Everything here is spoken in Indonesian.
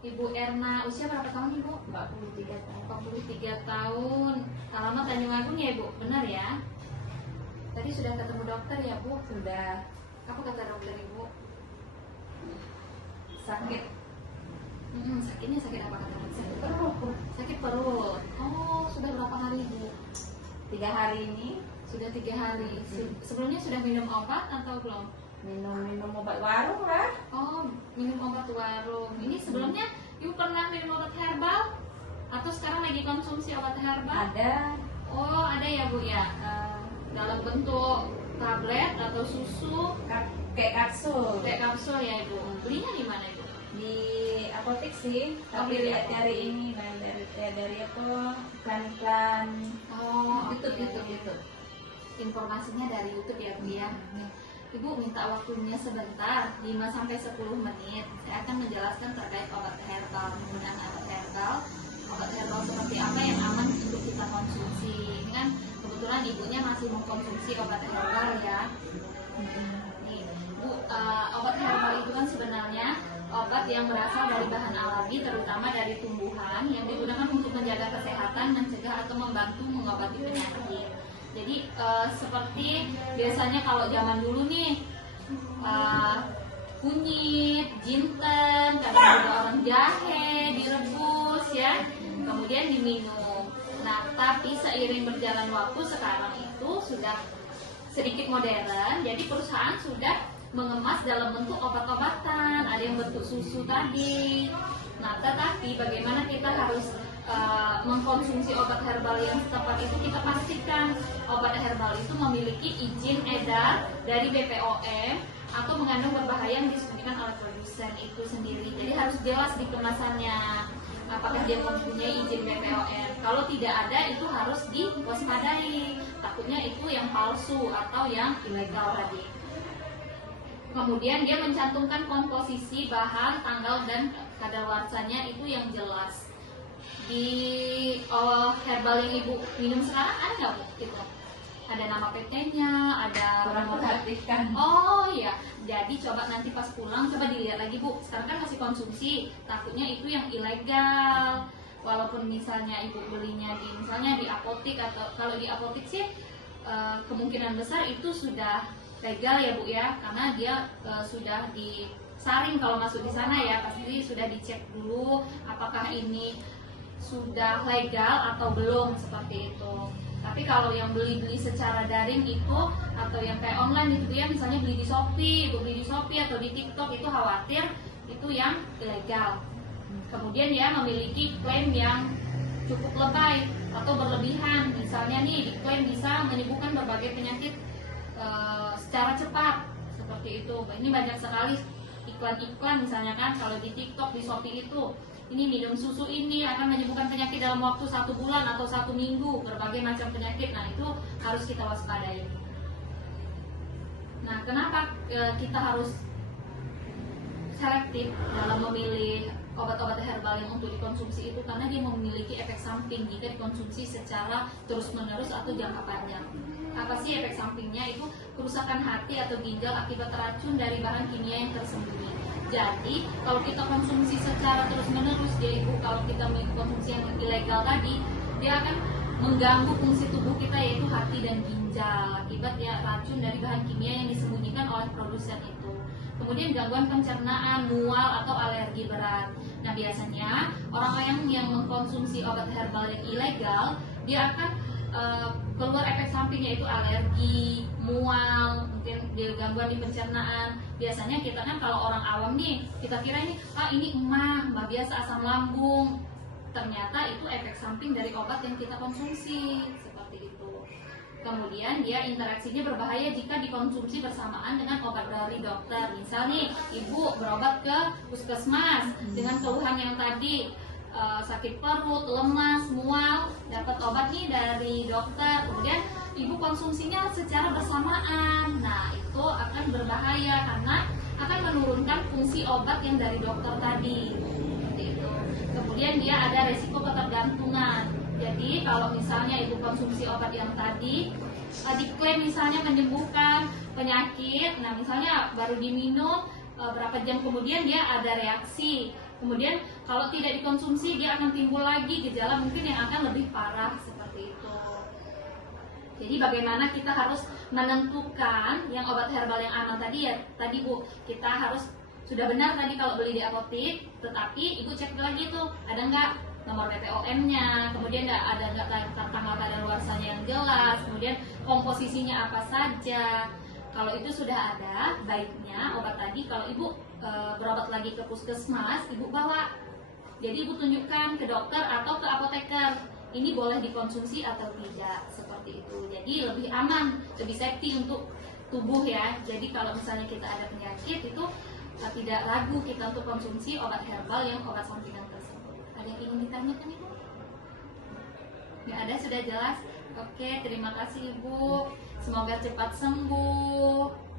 Ibu Erna, usia berapa tahun Ibu? 43 tahun. 43 tahun. Alamat Tanjung ya Ibu, benar ya? Tadi sudah ketemu dokter ya Bu? Sudah. Apa kata dokter Ibu? Sakit. Sakitnya sakit apa kata dokter? Sakit perut. Sakit perut. Oh, sudah berapa hari Bu? 3 hari ini. Sudah 3 hari. Sebelumnya sudah minum obat atau belum? Minum obat warung lah. Oh, minum obat warung. Ini sebelumnya Ibu pernah minum obat herbal? Atau sekarang lagi konsumsi obat herbal? Ada. Oh, ada ya Bu ya. Dalam bentuk tablet atau susu, Kayak kapsul. kayak kapsul ya Ibu. Belinya di mana Ibu? Di apotek sih. Tapi di lihat apotek. dari ini, dari apa? Iklan-iklan. Oh, YouTube. Informasinya dari YouTube ya Bu ya. Ibu minta waktunya sebentar, 5-10 menit. Saya akan menjelaskan terkait obat herbal, penggunaan obat herbal. Obat herbal seperti apa yang aman untuk kita konsumsi. Ini kan kebetulan ibunya masih mengkonsumsi obat herbal ya. Nih, Bu, obat herbal itu kan sebenarnya obat yang berasal dari bahan alami, terutama dari tumbuhan yang digunakan untuk menjaga kesehatan, mencegah atau membantu mengobati penyakit. Jadi seperti biasanya kalau zaman dulu nih kunyit, jinten, kadang juga orang jahe direbus ya, kemudian diminum. Nah, tapi seiring berjalan waktu sekarang itu sudah sedikit modern, jadi perusahaan sudah mengemas dalam bentuk obat-obatan, ada yang bentuk susu tadi. Nah, tetapi bagaimana kita harus mengkonsumsi obat herbal yang tepat itu, kita pastikan obat herbal itu memiliki izin edar dari BPOM atau mengandung berbahaya yang disuntikan oleh produsen itu sendiri. Jadi harus jelas di kemasannya apakah dia mempunyai izin BPOM. Kalau tidak ada, itu harus diwaspadai. Takutnya itu yang palsu atau yang ilegal tadi. Kemudian dia mencantumkan komposisi bahan, tanggal dan kadaluarsanya itu yang jelas. Di herbal yang Ibu minum sekarang ada nggak Bu? Gitu. Ada nama PT-nya, ada Kurang perhatikan. Oh iya, jadi coba nanti pas pulang coba dilihat lagi Bu. Sekarang kan masih konsumsi, takutnya itu yang ilegal. Walaupun misalnya Ibu belinya misalnya di apotek, atau kalau di apotek sih kemungkinan besar itu sudah legal ya Bu ya, karena dia sudah disaring kalau masuk di sana ya, pasti sudah dicek dulu apakah ini sudah legal atau belum, seperti itu. Tapi kalau yang beli secara daring itu, atau yang kayak online itu, dia misalnya beli di Shopee atau di TikTok, itu khawatir itu yang ilegal. Kemudian dia memiliki klaim yang cukup lebay atau berlebihan. Misalnya nih, diklaim bisa menyembuhkan berbagai penyakit secara cepat, seperti itu. Ini banyak sekali iklan-iklan misalnya kan, kalau di TikTok, di Shopee itu, ini minum susu ini akan menyembuhkan penyakit dalam waktu 1 bulan atau 1 minggu, berbagai macam penyakit. Nah, itu harus kita waspadai. Nah, kenapa kita harus selektif dalam memilih obat-obat herbal yang untuk dikonsumsi itu? Karena dia memiliki efek samping jika dikonsumsi secara terus-menerus atau jangka panjang. Apa sih efek sampingnya? Itu kerusakan hati atau ginjal akibat racun dari bahan kimia yang tersembunyi. Jadi kalau kita konsumsi secara terus-menerus, dia Ibu, kalau kita mengkonsumsi yang ilegal tadi, dia akan mengganggu fungsi tubuh kita, yaitu hati dan ginjal, akibat ya racun dari bahan kimia yang disembunyikan oleh produsen itu. Kemudian gangguan pencernaan, mual atau alergi berat. Nah, biasanya orang-orang yang mengkonsumsi obat herbal yang ilegal, dia akan keluar efek samping, yaitu alergi, mual, mungkin dia gangguan di pencernaan. Biasanya kita kan kalau orang awam nih, kita kira ini emah biasa asam lambung. Ternyata itu efek samping dari obat yang kita konsumsi, seperti itu. Kemudian dia interaksinya berbahaya jika dikonsumsi bersamaan dengan obat dari dokter. Misal nih, Ibu berobat ke puskesmas dengan keluhan yang tadi, sakit perut, lemas, mual, dapat obat nih dari dokter, kemudian Ibu konsumsinya secara bersamaan. Nah, itu akan berbahaya karena akan menurunkan fungsi obat yang dari dokter tadi, seperti itu. Kemudian dia ada resiko ketergantungan. Jadi kalau misalnya Ibu konsumsi obat yang tadi diklaim misalnya menyembuhkan penyakit, nah misalnya baru diminum berapa jam kemudian dia ada reaksi Kemudian kalau tidak dikonsumsi dia akan timbul lagi gejala mungkin yang akan lebih parah seperti itu. Jadi bagaimana kita harus menentukan yang obat herbal yang aman tadi ya, tadi Bu, kita harus sudah benar tadi kalau beli di apotek, tetapi Ibu cek lagi tuh ada nggak nomor BPOM-nya, kemudian ada nggak tanggal kadaluarsanya yang jelas, kemudian komposisinya apa saja. Kalau itu sudah ada, baiknya obat tadi kalau Ibu berobat lagi ke puskesmas, Ibu bawa. Jadi Ibu tunjukkan ke dokter atau ke apoteker, ini boleh dikonsumsi atau tidak, seperti itu. Jadi lebih aman, lebih safety untuk tubuh ya. Jadi kalau misalnya kita ada penyakit itu tidak ragu kita untuk konsumsi obat herbal yang obat sampingan tersebut. Ada yang ingin ditanyakan Ibu? Nggak ada, sudah jelas? Oke, terima kasih Ibu. Semoga cepat sembuh.